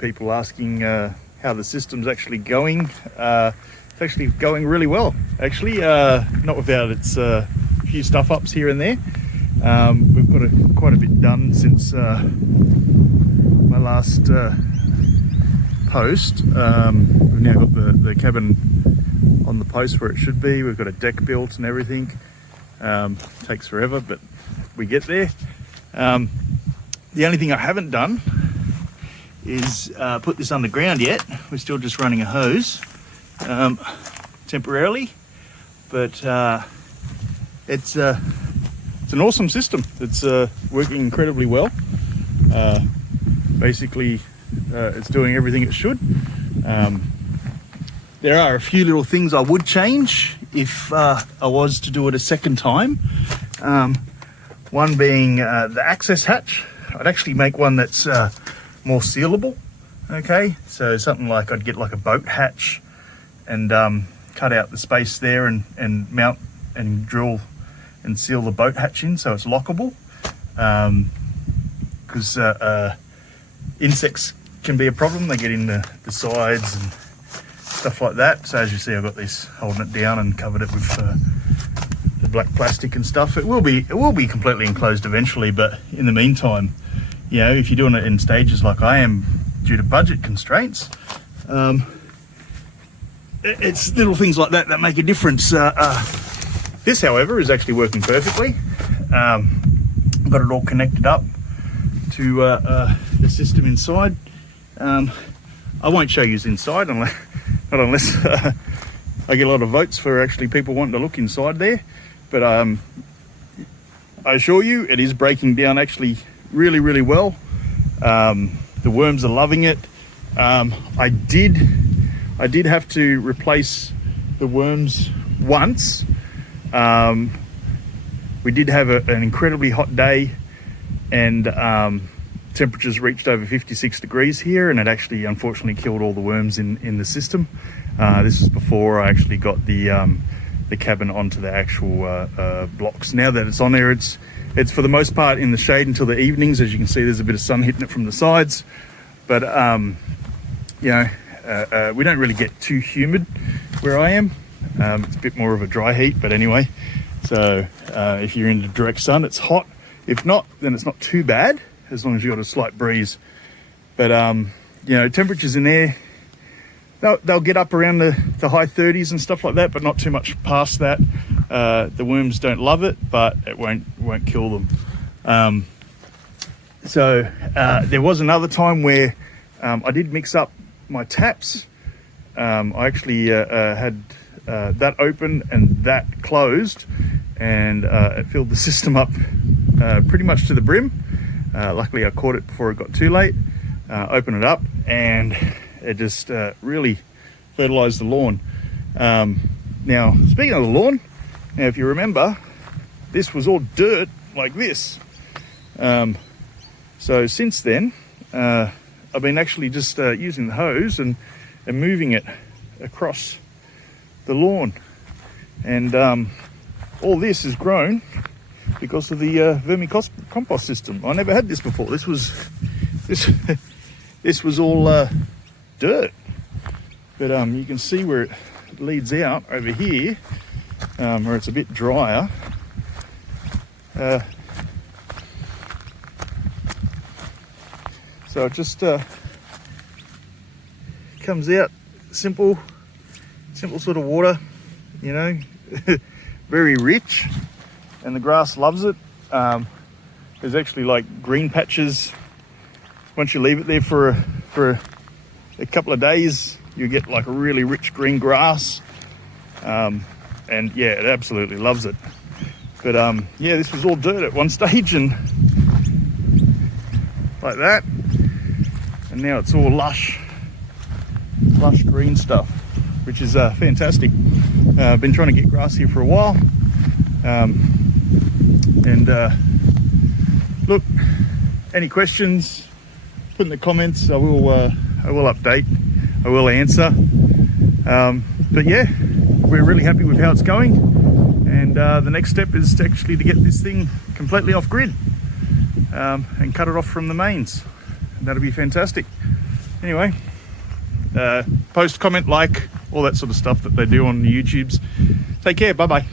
people asking how the system's actually going. It's actually going really well, actually, not without its few stuff ups here and there. We've got quite a bit done since my last post. We've now got the cabin on the post where it should be. We've got a deck built and everything. Takes forever, but we get there. The only thing I haven't done is put this underground yet. We're still just running a hose temporarily, but it's an awesome system. It's working incredibly well. Basically, it's doing everything it should. There are a few little things I would change if I was to do it a second time. One being the access hatch. I'd actually make one that's more sealable. Okay, so something like I'd get like a boat hatch and cut out the space there and mount and drill and seal the boat hatch in so it's lockable. Because insects can be a problem. They get in the sides and stuff like that. So as you see, I've got this holding it down and covered it with the black plastic and stuff. It will be completely enclosed eventually, but in the meantime, you know, if you're doing it in stages like I am due to budget constraints, it's little things like that that make a difference. This, however, is actually working perfectly. Got it all connected up to the system inside. I won't show you inside not unless I get a lot of votes for actually people wanting to look inside there. But I assure you, it is breaking down actually really, really well. The worms are loving it. I did have to replace the worms once. We did have an incredibly hot day, and temperatures reached over 56 degrees here, and it actually unfortunately killed all the worms in the system. This was before I actually got the cabin onto the actual blocks. Now that it's on there, it's for the most part in the shade until the evenings. As you can see, there's a bit of sun hitting it from the sides, but you know, we don't really get too humid where I am. It's a bit more of a dry heat, but anyway, so if you're in the direct sun, it's hot. If not, then it's not too bad, as long as you've got a slight breeze. But you know, temperatures in there, they'll get up around the high 30s and stuff like that, but not too much past that. The worms don't love it, but it won't kill them. So there was another time where I did mix up my taps. I actually had that open and that closed, and it filled the system up pretty much to the brim. Luckily I caught it before it got too late. Open it up, and it just really fertilized the lawn. Now, speaking of the lawn, now if you remember, this was all dirt like this. So since then, I've been actually just using the hose and moving it across the lawn, and all this has grown because of the vermicompost system. I never had this before. This was all dirt, but you can see where it leads out over here, where it's a bit drier. So it just comes out simple sort of water, you know, very rich, and the grass loves it. There's actually like green patches. Once you leave it there for a couple of days, you get like a really rich green grass, and yeah, it absolutely loves it. But yeah, this was all dirt at one stage, and like that, and now it's all lush green stuff, which is fantastic. I've been trying to get grass here for a while, and look, any questions, put in the comments. I will update, I will answer. But yeah, we're really happy with how it's going, and the next step is to actually to get this thing completely off grid, and cut it off from the mains. That'll be fantastic. Anyway, post, comment, like, all that sort of stuff that they do on the YouTubes. Take care. Bye bye.